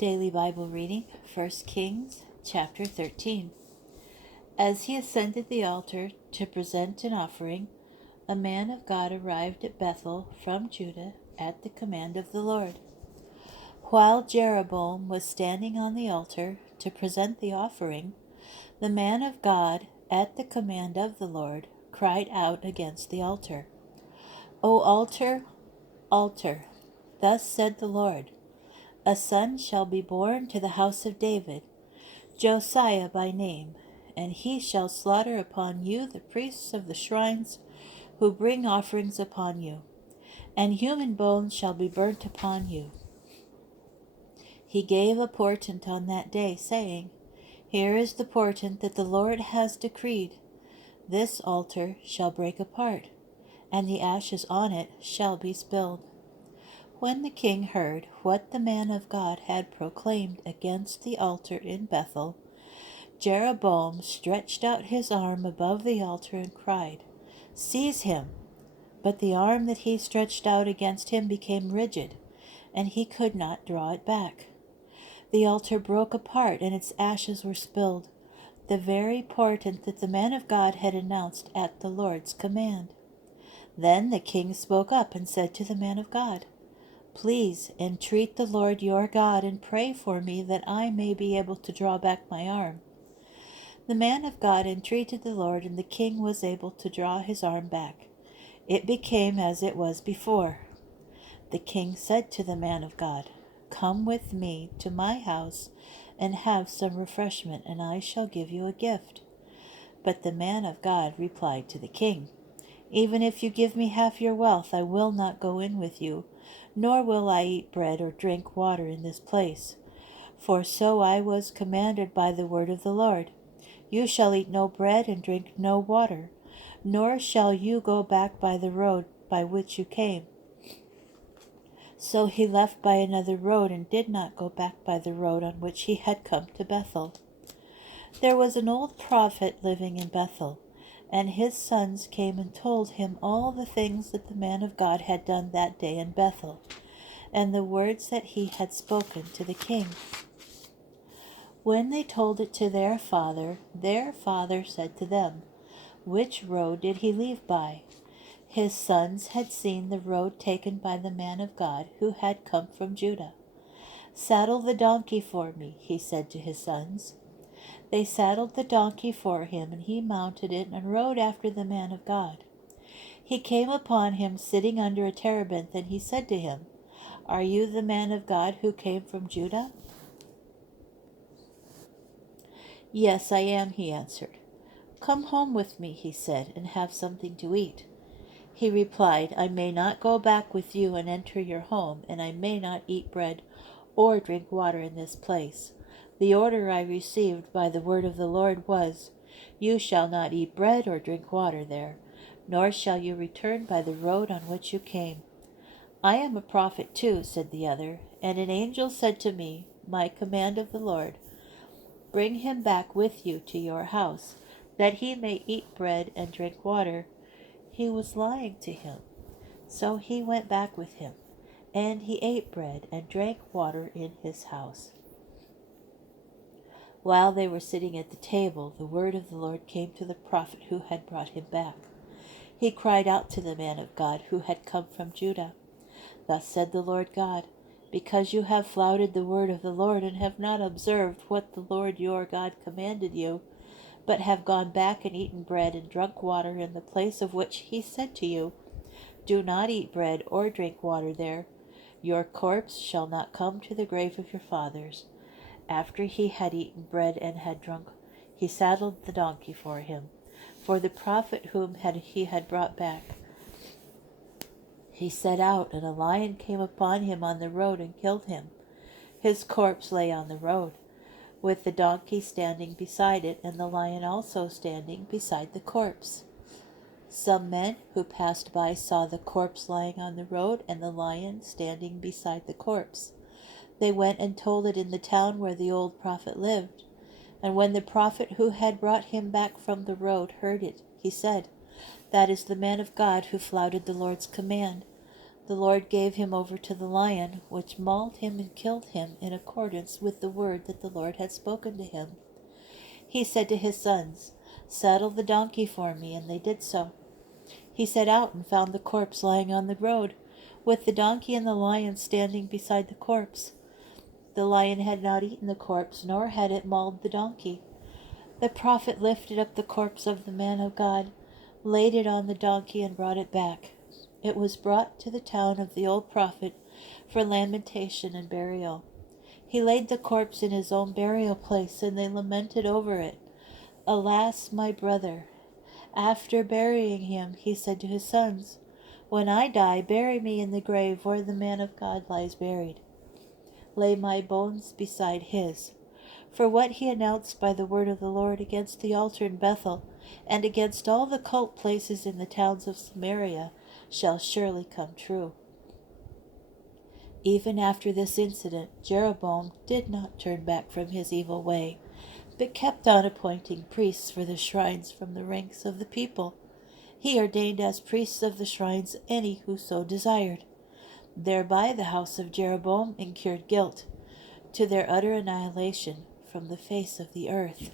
Daily Bible reading, 1 Kings chapter 13. As he ascended the altar to present an offering, a man of God arrived at Bethel from Judah at the command of the Lord. While Jeroboam was standing on the altar to present the offering, the man of God, at the command of the Lord, cried out against the altar. "O altar, altar, thus said the Lord, a son shall be born to the house of David, Josiah by name, and he shall slaughter upon you the priests of the shrines who bring offerings upon you, and human bones shall be burnt upon you." He gave a portent on that day, saying, "Here is the portent that the Lord has decreed. This altar shall break apart, and the ashes on it shall be spilled." When the king heard what the man of God had proclaimed against the altar in Bethel, Jeroboam stretched out his arm above the altar and cried, "Seize him!" But the arm that he stretched out against him became rigid, and he could not draw it back. The altar broke apart, and its ashes were spilled, the very portent that the man of God had announced at the Lord's command. Then the king spoke up and said to the man of God, "Please entreat the Lord your God and pray for me that I may be able to draw back my arm." The man of God entreated the Lord, and the king was able to draw his arm back. It became as it was before. The king said to the man of God, "Come with me to my house and have some refreshment, and I shall give you a gift." But the man of God replied to the king, "Even if you give me half your wealth, I will not go in with you, nor will I eat bread or drink water in this place. For so I was commanded by the word of the Lord. You shall eat no bread and drink no water, nor shall you go back by the road by which you came." So he left by another road and did not go back by the road on which he had come to Bethel. There was an old prophet living in Bethel, and his sons came and told him all the things that the man of God had done that day in Bethel, and the words that he had spoken to the king. When they told it to their father said to them, "Which road did he leave by?" His sons had seen the road taken by the man of God who had come from Judah. "Saddle the donkey for me," he said to his sons. They saddled the donkey for him, and he mounted it and rode after the man of God. He came upon him sitting under a terebinth, and he said to him, "Are you the man of God who came from Judah?" "Yes, I am," he answered. "Come home with me," he said, "and have something to eat." He replied, "I may not go back with you and enter your home, and I may not eat bread or drink water in this place. The order I received by the word of the Lord was, you shall not eat bread or drink water there, nor shall you return by the road on which you came." "I am a prophet too," said the other, "and an angel said to me, by command of the Lord, bring him back with you to your house, that he may eat bread and drink water." He was lying to him. So he went back with him, and he ate bread and drank water in his house. While they were sitting at the table, the word of the Lord came to the prophet who had brought him back. He cried out to the man of God who had come from Judah, "Thus said the Lord God, because you have flouted the word of the Lord and have not observed what the Lord your God commanded you, but have gone back and eaten bread and drunk water in the place of which he said to you, do not eat bread or drink water there. Your corpse shall not come to the grave of your fathers." After he had eaten bread and had drunk, he saddled the donkey for him, for the prophet whom he had brought back. He set out, and a lion came upon him on the road and killed him. His corpse lay on the road, with the donkey standing beside it, and the lion also standing beside the corpse. Some men who passed by saw the corpse lying on the road and the lion standing beside the corpse. They went and told it in the town where the old prophet lived. And when the prophet who had brought him back from the road heard it, he said, "That is the man of God who flouted the Lord's command. The Lord gave him over to the lion, which mauled him and killed him in accordance with the word that the Lord had spoken to him. He said to his sons, "Saddle the donkey for me," and they did so. He set out and found the corpse lying on the road, with the donkey and the lion standing beside the corpse. The lion had not eaten the corpse, nor had it mauled the donkey. The prophet lifted up the corpse of the man of God, laid it on the donkey, and brought it back. It was brought to the town of the old prophet for lamentation and burial. He laid the corpse in his own burial place, and they lamented over it. "Alas, my brother!" After burying him, he said to his sons, "When I die, bury me in the grave where the man of God lies buried. Lay my bones beside his. For what he announced by the word of the Lord against the altar in Bethel, and against all the cult places in the towns of Samaria, shall surely come true." Even after this incident, Jeroboam did not turn back from his evil way, but kept on appointing priests for the shrines from the ranks of the people. He ordained as priests of the shrines any who so desired. Thereby the house of Jeroboam incurred guilt, to their utter annihilation from the face of the earth.